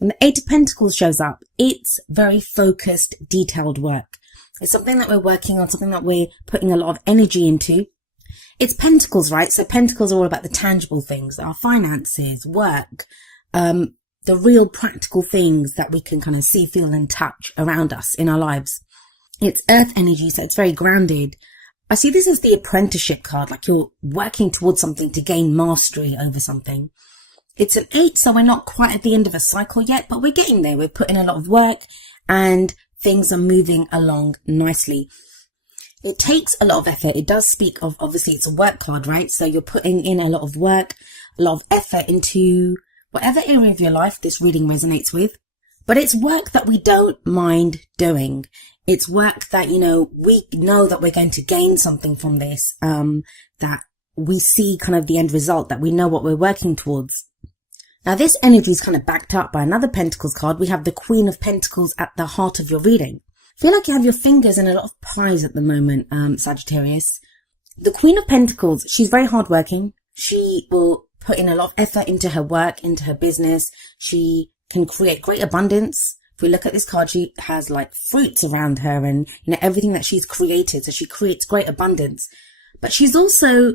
When the Eight of Pentacles shows up, it's very focused, detailed work. It's something that we're working on, something that we're putting a lot of energy into. It's pentacles, right? So pentacles are all about the tangible things, our finances, work, the real practical things that we can kind of see, feel and touch around us in our lives. It's earth energy, so it's very grounded. I see this as the apprenticeship card, like you're working towards something to gain mastery over something. It's an 8, so we're not quite at the end of a cycle yet, but we're getting there. We're putting a lot of work and things are moving along nicely. It takes a lot of effort. It does speak of, obviously it's a work card, right? So you're putting in a lot of work, a lot of effort into whatever area of your life this reading resonates with. But it's work that we don't mind doing. It's work that, we know that we're going to gain something from this, that we see kind of the end result, that we know what we're working towards. Now, this energy is kind of backed up by another Pentacles card. We have the Queen of Pentacles at the heart of your reading. I feel like you have your fingers in a lot of pies at the moment, Sagittarius. The Queen of Pentacles, she's very hardworking. She will put in a lot of effort into her work, into her business. She can create great abundance. If we look at this card, she has like fruits around her and, everything that she's created. So she creates great abundance. But she's also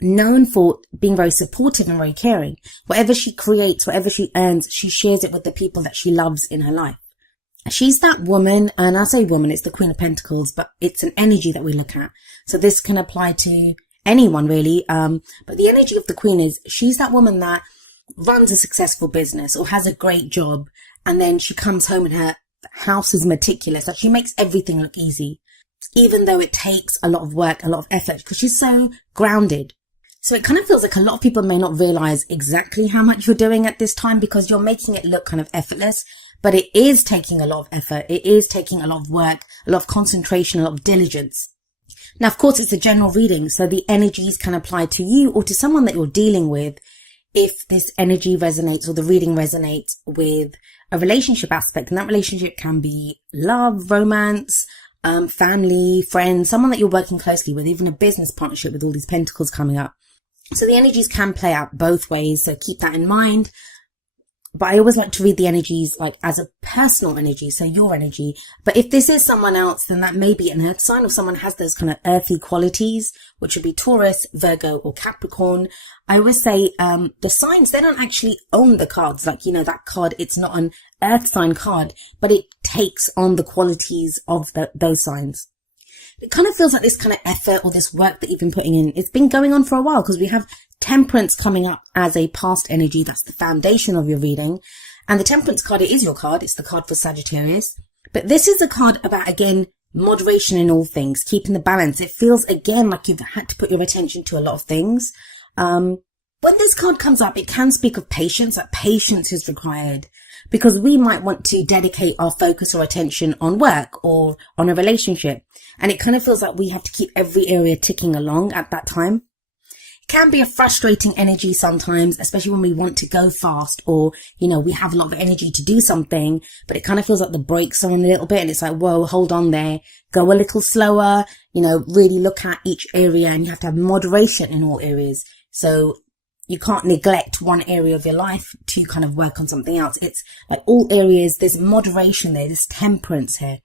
known for being very supportive and very caring. Whatever she creates, whatever she earns, she shares it with the people that she loves in her life. She's that woman, and I say woman, it's the Queen of Pentacles, but it's an energy that we look at. So this can apply to anyone really. But the energy of the Queen is she's that woman that runs a successful business or has a great job, and then she comes home and her house is meticulous. Like she makes everything look easy, even though it takes a lot of work, a lot of effort, because she's so grounded. So it kind of feels like a lot of people may not realize exactly how much you're doing at this time because you're making it look kind of effortless, but it is taking a lot of effort. It is taking a lot of work, a lot of concentration, a lot of diligence. Now, of course, it's a general reading, so the energies can apply to you or to someone that you're dealing with if this energy resonates or the reading resonates with a relationship aspect. And that relationship can be love, romance, family, friends, someone that you're working closely with, even a business partnership with all these pentacles coming up. So the energies can play out both ways, so keep that in mind. But I always like to read the energies like as a personal energy, so your energy. But if this is someone else, then that may be an earth sign, or someone has those kind of earthy qualities, which would be Taurus, Virgo, or Capricorn. I always say the signs, they don't actually own the cards. Like, that card, it's not an earth sign card, but it takes on the qualities of those signs. It kind of feels like this kind of effort or this work that you've been putting in, it's been going on for a while because we have Temperance coming up as a past energy. That's the foundation of your reading. And the Temperance card, it is your card. It's the card for Sagittarius. But this is a card about, again, moderation in all things, keeping the balance. It feels, again, like you've had to put your attention to a lot of things. When this card comes up, it can speak of patience, that patience is required because we might want to dedicate our focus or attention on work or on a relationship. And it kind of feels like we have to keep every area ticking along at that time. It can be a frustrating energy sometimes, especially when we want to go fast or, we have a lot of energy to do something, but it kind of feels like the brakes are on a little bit and it's like, whoa, hold on there, go a little slower, really look at each area, and you have to have moderation in all areas. So you can't neglect one area of your life to kind of work on something else. It's like all areas, there's moderation there, there's temperance here.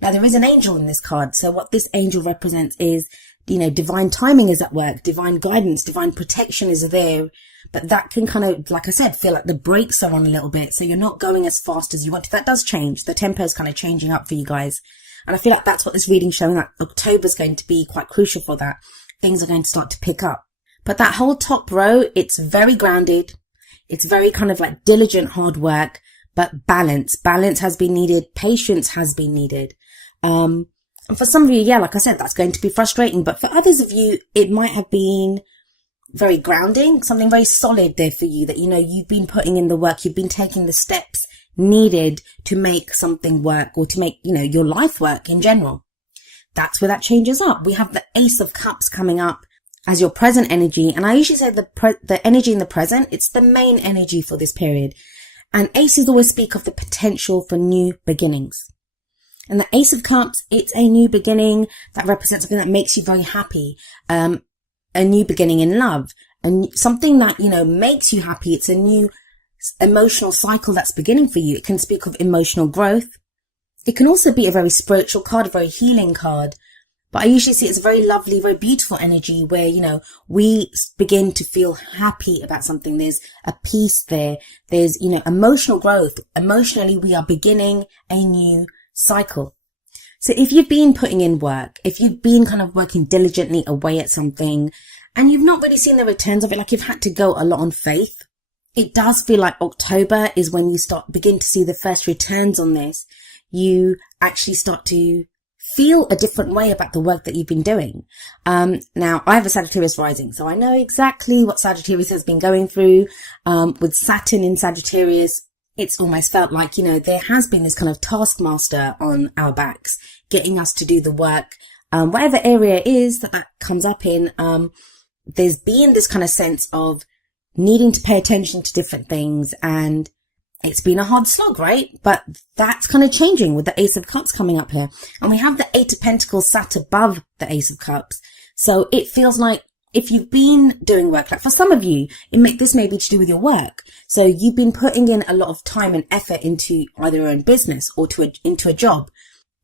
Now, there is an angel in this card. So what this angel represents is, divine timing is at work, divine guidance, divine protection is there. But that can kind of, like I said, feel like the brakes are on a little bit. So you're not going as fast as you want to. That does change. The tempo is kind of changing up for you guys. And I feel like that's what this reading's showing, that October's going to be quite crucial for that. Things are going to start to pick up. But that whole top row, it's very grounded. It's very kind of like diligent, hard work, but balance. Balance has been needed. Patience has been needed. And for some of you, like I said, that's going to be frustrating. But for others of you, it might have been very grounding, something very solid there for you that, you've been putting in the work. You've been taking the steps needed to make something work or to make, your life work in general. That's where that changes up. We have the Ace of Cups coming up as your present energy. And I usually say the energy in the present, it's the main energy for this period. And aces always speak of the potential for new beginnings. And the Ace of Cups, it's a new beginning that represents something that makes you very happy. A new beginning in love, and something that, makes you happy. It's a new emotional cycle that's beginning for you. It can speak of emotional growth. It can also be a very spiritual card, a very healing card. But I usually see it's a very lovely, very beautiful energy where, we begin to feel happy about something. There's a peace there. There's, emotional growth. Emotionally, we are beginning a new cycle. So if you've been putting in work, if you've been kind of working diligently away at something and you've not really seen the returns of it, like you've had to go a lot on faith, it does feel like October is when you begin to see the first returns on this. You actually start to feel a different way about the work that you've been doing. Now, I have a Sagittarius rising, so I know exactly what Sagittarius has been going through. With Saturn in Sagittarius, it's almost felt like, there has been this kind of taskmaster on our backs, getting us to do the work. Whatever area it is that comes up in, there's been this kind of sense of needing to pay attention to different things, and it's been a hard slog, right? But that's kind of changing with the Ace of Cups coming up here. And we have the Eight of Pentacles sat above the Ace of Cups. So it feels like if you've been doing work, like for some of you, this may be to do with your work. So you've been putting in a lot of time and effort into either your own business or into a job.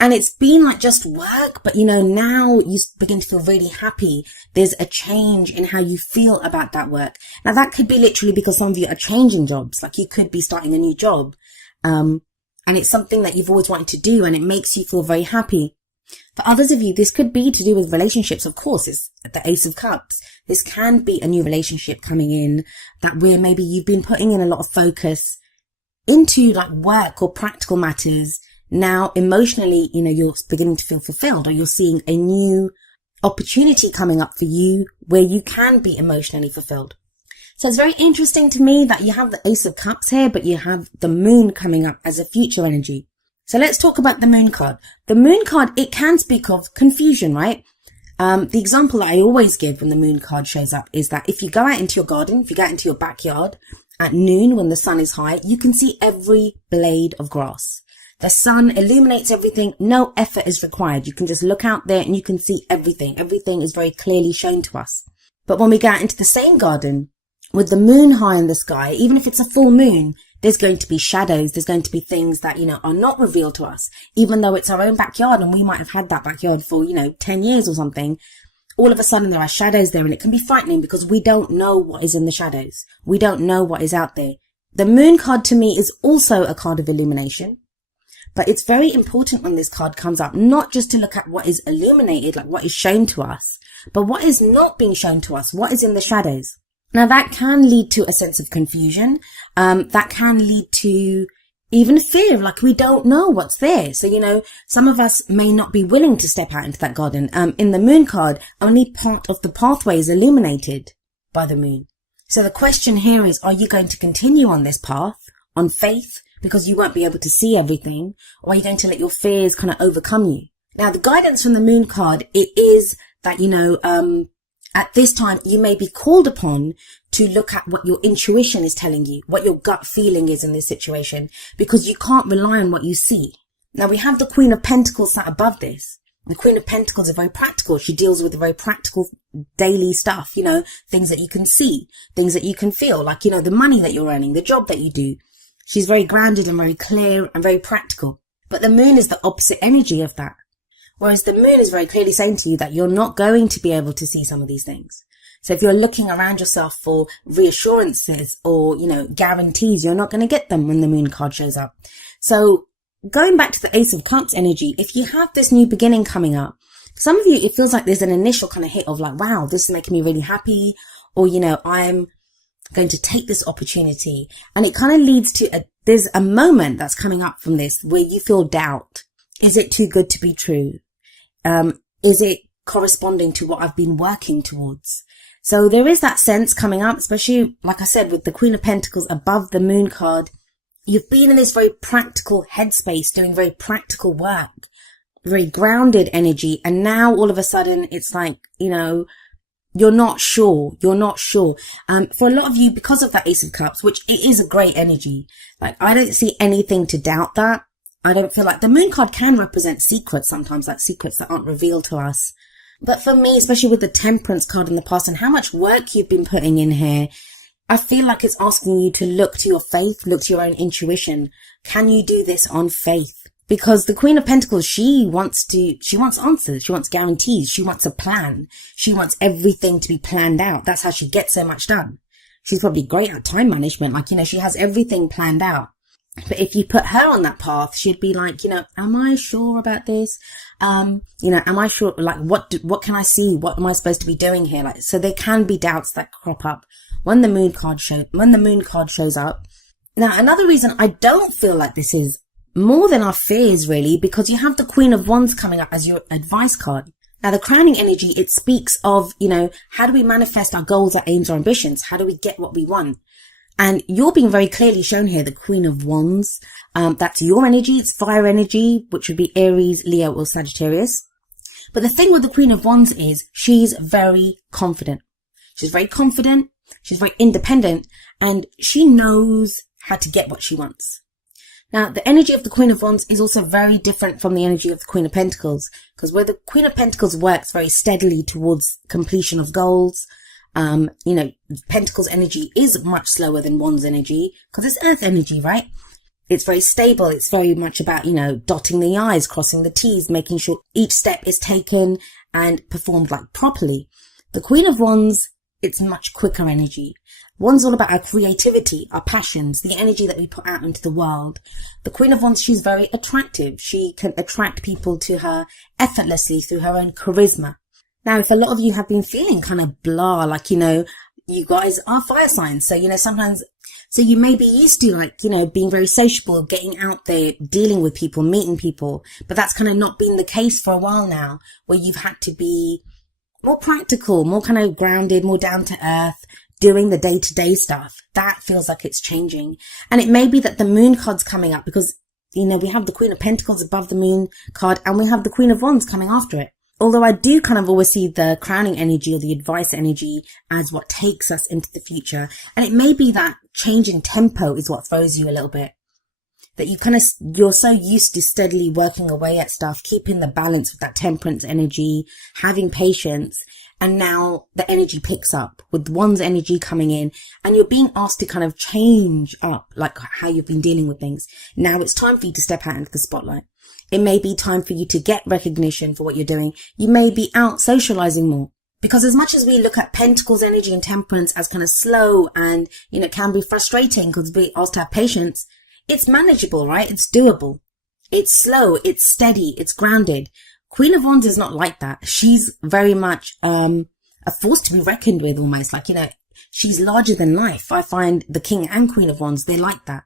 And it's been like just work, but now you begin to feel really happy. There's a change in how you feel about that work. Now that could be literally because some of you are changing jobs. Like you could be starting a new job. And it's something that you've always wanted to do and it makes you feel very happy. For others of you, this could be to do with relationships. Of course, it's the Ace of Cups. This can be a new relationship coming in that where maybe you've been putting in a lot of focus into like work or practical matters. Now, emotionally, you're beginning to feel fulfilled, or you're seeing a new opportunity coming up for you where you can be emotionally fulfilled. So it's very interesting to me that you have the Ace of Cups here, but you have the Moon coming up as a future energy. So let's talk about the Moon card. The Moon card, it can speak of confusion, right? The example that I always give when the Moon card shows up is that if you go out into your garden, if you go out into your backyard at noon when the sun is high, you can see every blade of grass. The sun illuminates everything. No effort is required. You can just look out there and you can see everything. Everything is very clearly shown to us. But when we go out into the same garden with the moon high in the sky, even if it's a full moon, there's going to be shadows. There's going to be things that, are not revealed to us, even though it's our own backyard and we might have had that backyard for, 10 years or something. All of a sudden there are shadows there and it can be frightening because we don't know what is in the shadows. We don't know what is out there. The Moon card to me is also a card of illumination. But it's very important when this card comes up, not just to look at what is illuminated, like what is shown to us, but what is not being shown to us, what is in the shadows. Now that can lead to a sense of confusion. That can lead to even fear, like we don't know what's there. So, some of us may not be willing to step out into that garden. In the Moon card, only part of the pathway is illuminated by the moon. So the question here is, are you going to continue on this path, on faith, because you won't be able to see everything, or are you going to let your fears kind of overcome you? Now, the guidance from the Moon card, it is that, at this time, you may be called upon to look at what your intuition is telling you, what your gut feeling is in this situation, because you can't rely on what you see. Now, we have the Queen of Pentacles sat above this. The Queen of Pentacles is very practical. She deals with the very practical daily stuff, things that you can see, things that you can feel, like, the money that you're earning, the job that you do. She's very grounded and very clear and very practical. But the moon is the opposite energy of that. Whereas the moon is very clearly saying to you that you're not going to be able to see some of these things. So if you're looking around yourself for reassurances or, guarantees, you're not going to get them when the moon card shows up. So going back to the Ace of Cups energy, if you have this new beginning coming up, some of you, it feels like there's an initial kind of hit of like, wow, this is making me really happy. Or, I'm going to take this opportunity, and it kind of leads to there's a moment that's coming up from this where you feel doubt. Is it too good to be true? Is it corresponding to what I've been working towards? So there is that sense coming up, especially like I said, with the Queen of Pentacles above the Moon card. You've been in this very practical headspace, doing very practical work, very grounded energy, and now all of a sudden it's like, you're not sure. For a lot of you, because of that Ace of Cups, which it is a great energy, like I don't see anything to doubt that. I don't feel like the Moon card can represent secrets sometimes, like secrets that aren't revealed to us. But for me, especially with the Temperance card in the past and how much work you've been putting in here, I feel like it's asking you to look to your faith, look to your own intuition. Can you do this on faith? Because the Queen of Pentacles, she wants answers, she wants guarantees, she wants a plan, she wants everything to be planned out. That's how she gets so much done. She's probably great at time management, she has everything planned out. But if you put her on that path, she'd be like, am I sure about this? Am I sure, what can I see? What am I supposed to be doing here? So there can be doubts that crop up when the moon card shows up. Now, another reason I don't feel like this is more than our fears, really, because you have the Queen of Wands coming up as your advice card. Now, the crowning energy, it speaks of, how do we manifest our goals, our aims, our ambitions? How do we get what we want? And you're being very clearly shown here, the Queen of Wands. That's your energy. It's fire energy, which would be Aries, Leo, or Sagittarius. But the thing with the Queen of Wands is she's very confident. She's very confident. She's very independent, and she knows how to get what she wants. Now, the energy of the Queen of Wands is also very different from the energy of the Queen of Pentacles, because where the Queen of Pentacles works very steadily towards completion of goals, Pentacles energy is much slower than Wands energy, because it's earth energy, right? It's very stable. It's very much about, dotting the I's, crossing the T's, making sure each step is taken and performed properly. The Queen of Wands, it's much quicker energy. Wands all about our creativity, our passions, the energy that we put out into the world. The Queen of Wands, she's very attractive. She can attract people to her effortlessly through her own charisma. Now, if a lot of you have been feeling kind of blah, you guys are fire signs. So, so you may be used to being very sociable, getting out there, dealing with people, meeting people. But that's kind of not been the case for a while now, where you've had to be more practical, more kind of grounded, more down to earth, doing the day-to-day stuff. That feels like it's changing. And it may be that the moon card's coming up because, we have the Queen of Pentacles above the moon card and we have the Queen of Wands coming after it. Although I do kind of always see the crowning energy or the advice energy as what takes us into the future. And it may be that change in tempo is what throws you a little bit. That you're so used to steadily working away at stuff, keeping the balance with that temperance energy, having patience. And now the energy picks up with one's energy coming in and you're being asked to kind of change up how you've been dealing with things. Now it's time for you to step out into the spotlight. It may be time for you to get recognition for what you're doing. You may be out socializing more. Because as much as we look at Pentacles energy and temperance as kind of slow and, can be frustrating because we're asked to have patience, it's manageable, right? It's doable. It's slow. It's steady. It's grounded. Queen of Wands is not like that. She's very much a force to be reckoned with almost. She's larger than life. I find the King and Queen of Wands, they're like that.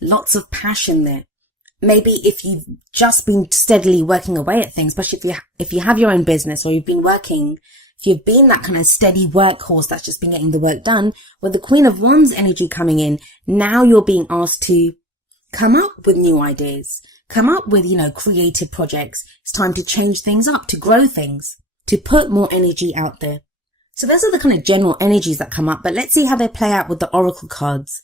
Lots of passion there. Maybe if you've just been steadily working away at things, especially if you have your own business or you've been working, if you've been that kind of steady workhorse that's just been getting the work done, with the Queen of Wands energy coming in, now you're being asked to come up with new ideas, come up with, creative projects. It's time to change things up, to grow things, to put more energy out there. So those are the kind of general energies that come up, but let's see how they play out with the oracle cards.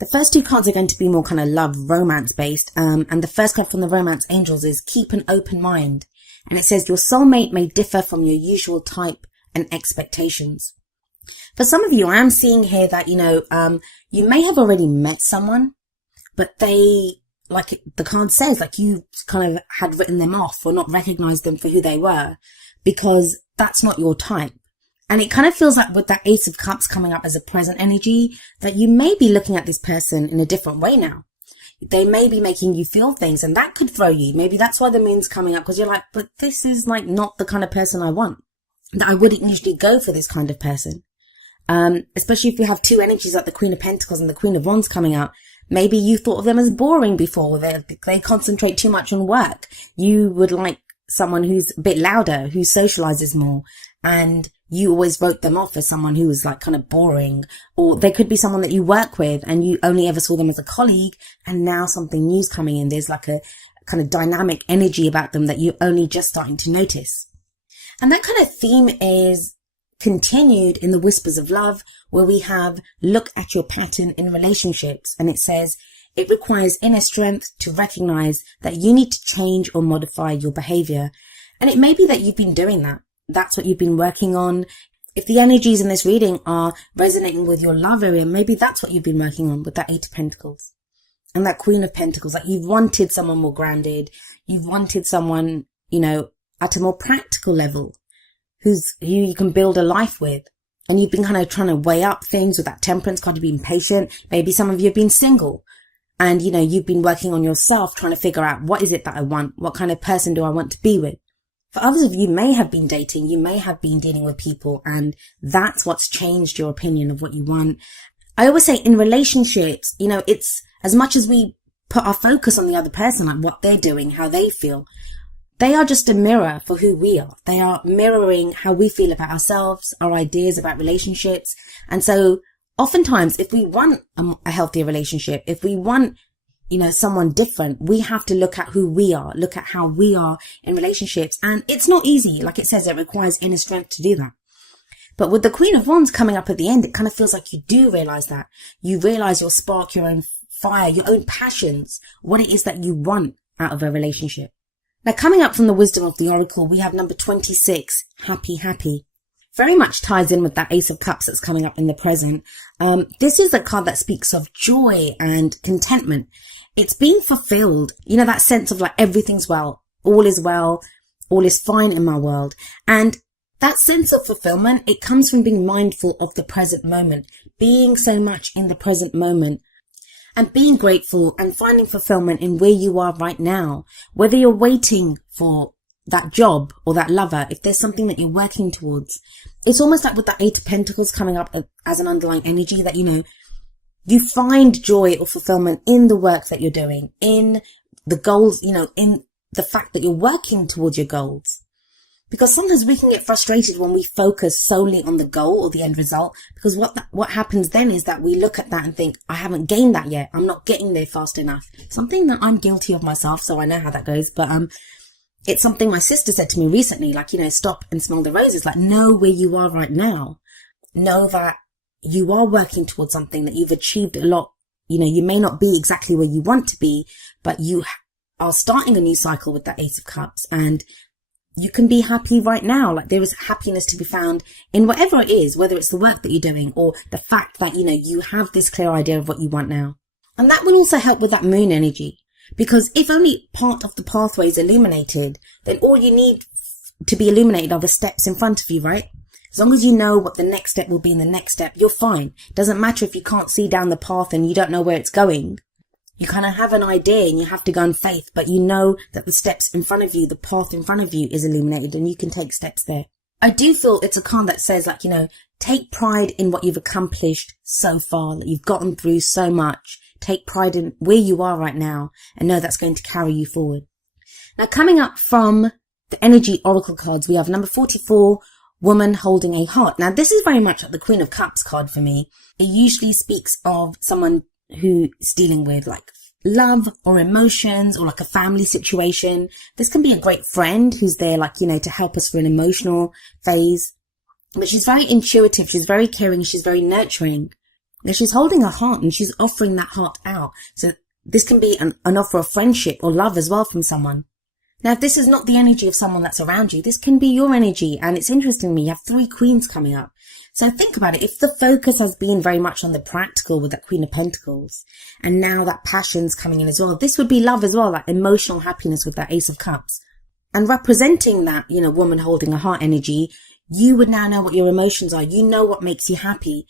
The first two cards are going to be more kind of love, romance based. And the first card from the romance angels is keep an open mind. And it says your soulmate may differ from your usual type and expectations. For some of you, I am seeing here that, you may have already met someone, but they, the card says, you kind of had written them off or not recognized them for who they were because that's not your type. And it kind of feels like with that Ace of Cups coming up as a present energy that you may be looking at this person in a different way now. They may be making you feel things and that could throw you. Maybe that's why the moon's coming up because you're like, but this is not the kind of person I want. That I wouldn't usually go for this kind of person. Especially if you have two energies like the Queen of Pentacles and the Queen of Wands coming out. Maybe you thought of them as boring before. They concentrate too much on work. You would like someone who's a bit louder, who socializes more, and you always wrote them off as someone who was kind of boring. Or they could be someone that you work with and you only ever saw them as a colleague, and now something new's coming in. There's a kind of dynamic energy about them that you're only just starting to notice. And that kind of theme is continued in the Whispers of Love, where we have look at your pattern in relationships. And it says it requires inner strength to recognize that you need to change or modify your behavior. And it may be that you've been doing that. That's what you've been working on. if the energies in this reading are resonating with your love area, maybe that's what you've been working on with that Eight of Pentacles and that Queen of Pentacles. Like, you've wanted someone more grounded. You've wanted someone, at a more practical level who you can build a life with. And you've been kind of trying to weigh up things with that Temperance card. You've been patient. Maybe some of you have been single and, you've been working on yourself, trying to figure out, what is it that I want? What kind of person do I want to be with? For others of you may have been dating, you may have been dealing with people, and that's what's changed your opinion of what you want. I always say in relationships, it's as much as we put our focus on the other person, like what they're doing, how they feel, they are just a mirror for who we are. They are mirroring how we feel about ourselves, our ideas about relationships. And so oftentimes, if we want a healthier relationship, if we want someone different, we have to look at who we are, look at how we are in relationships. And it's not easy. Like it says, it requires inner strength to do that. But with the Queen of Wands coming up at the end, it kind of feels like you do realize that. You realize your spark, your own fire, your own passions, what it is that you want out of a relationship. Now, coming up from the wisdom of the Oracle, we have number 26, happy, happy. Very much ties in with that Ace of Cups that's coming up in the present. This is a card that speaks of joy and contentment. It's being fulfilled. That sense of like everything's well, all is fine in my world. And that sense of fulfillment, it comes from being mindful of the present moment, being so much in the present moment and being grateful and finding fulfillment in where you are right now. Whether you're waiting for that job or that lover, if there's something that you're working towards, it's almost like with that Eight of Pentacles coming up as an underlying energy that, you find joy or fulfillment in the work that you're doing, in the goals, in the fact that you're working towards your goals. Because sometimes we can get frustrated when we focus solely on the goal or the end result, because what happens then is that we look at that and think, I haven't gained that yet. I'm not getting there fast enough. Something that I'm guilty of myself, so I know how that goes. But it's something my sister said to me recently, like, stop and smell the roses. Like, know where you are right now. Know that you are working towards something, that you've achieved a lot. You may not be exactly where you want to be, but you are starting a new cycle with that Ace of Cups, and you can be happy right now. Like, there is happiness to be found in whatever it is, whether it's the work that you're doing or the fact that, you have this clear idea of what you want now. And that will also help with that moon energy, because if only part of the pathway is illuminated, then all you need to be illuminated are the steps in front of you, right? As long as you know what the next step will be in the next step, you're fine. It doesn't matter if you can't see down the path and you don't know where it's going. You kind of have an idea and you have to go in faith, but you know that the steps in front of you, the path in front of you is illuminated and you can take steps there. I do feel it's a card that says, like, take pride in what you've accomplished so far, that you've gotten through so much. Take pride in where you are right now and know that's going to carry you forward. Now, coming up from the energy oracle cards, we have number 44, woman holding a heart. Now, this is very much like the Queen of Cups card for me. It usually speaks of someone who's dealing with like love or emotions or like a family situation. This can be a great friend who's there, like, to help us through an emotional phase. But she's very intuitive. She's very caring. She's very nurturing. Now, she's holding a heart and she's offering that heart out. So this can be an offer of friendship or love as well from someone. Now, if this is not the energy of someone that's around you, this can be your energy. And it's interesting to me, you have 3 queens coming up. So think about it. If the focus has been very much on the practical with that Queen of Pentacles, and now that passion's coming in as well, this would be love as well, like emotional happiness with that Ace of Cups. And representing that, woman holding a heart energy, you would now know what your emotions are. You know what makes you happy.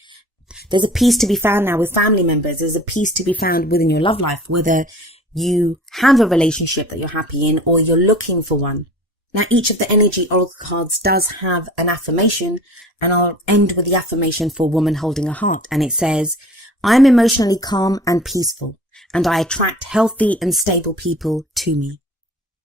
There's a peace to be found now with family members. There's a peace to be found within your love life, whether you have a relationship that you're happy in or you're looking for one. Now, each of the energy oracle cards does have an affirmation, and I'll end with the affirmation for woman holding a heart. And it says, I'm emotionally calm and peaceful, and I attract healthy and stable people to me.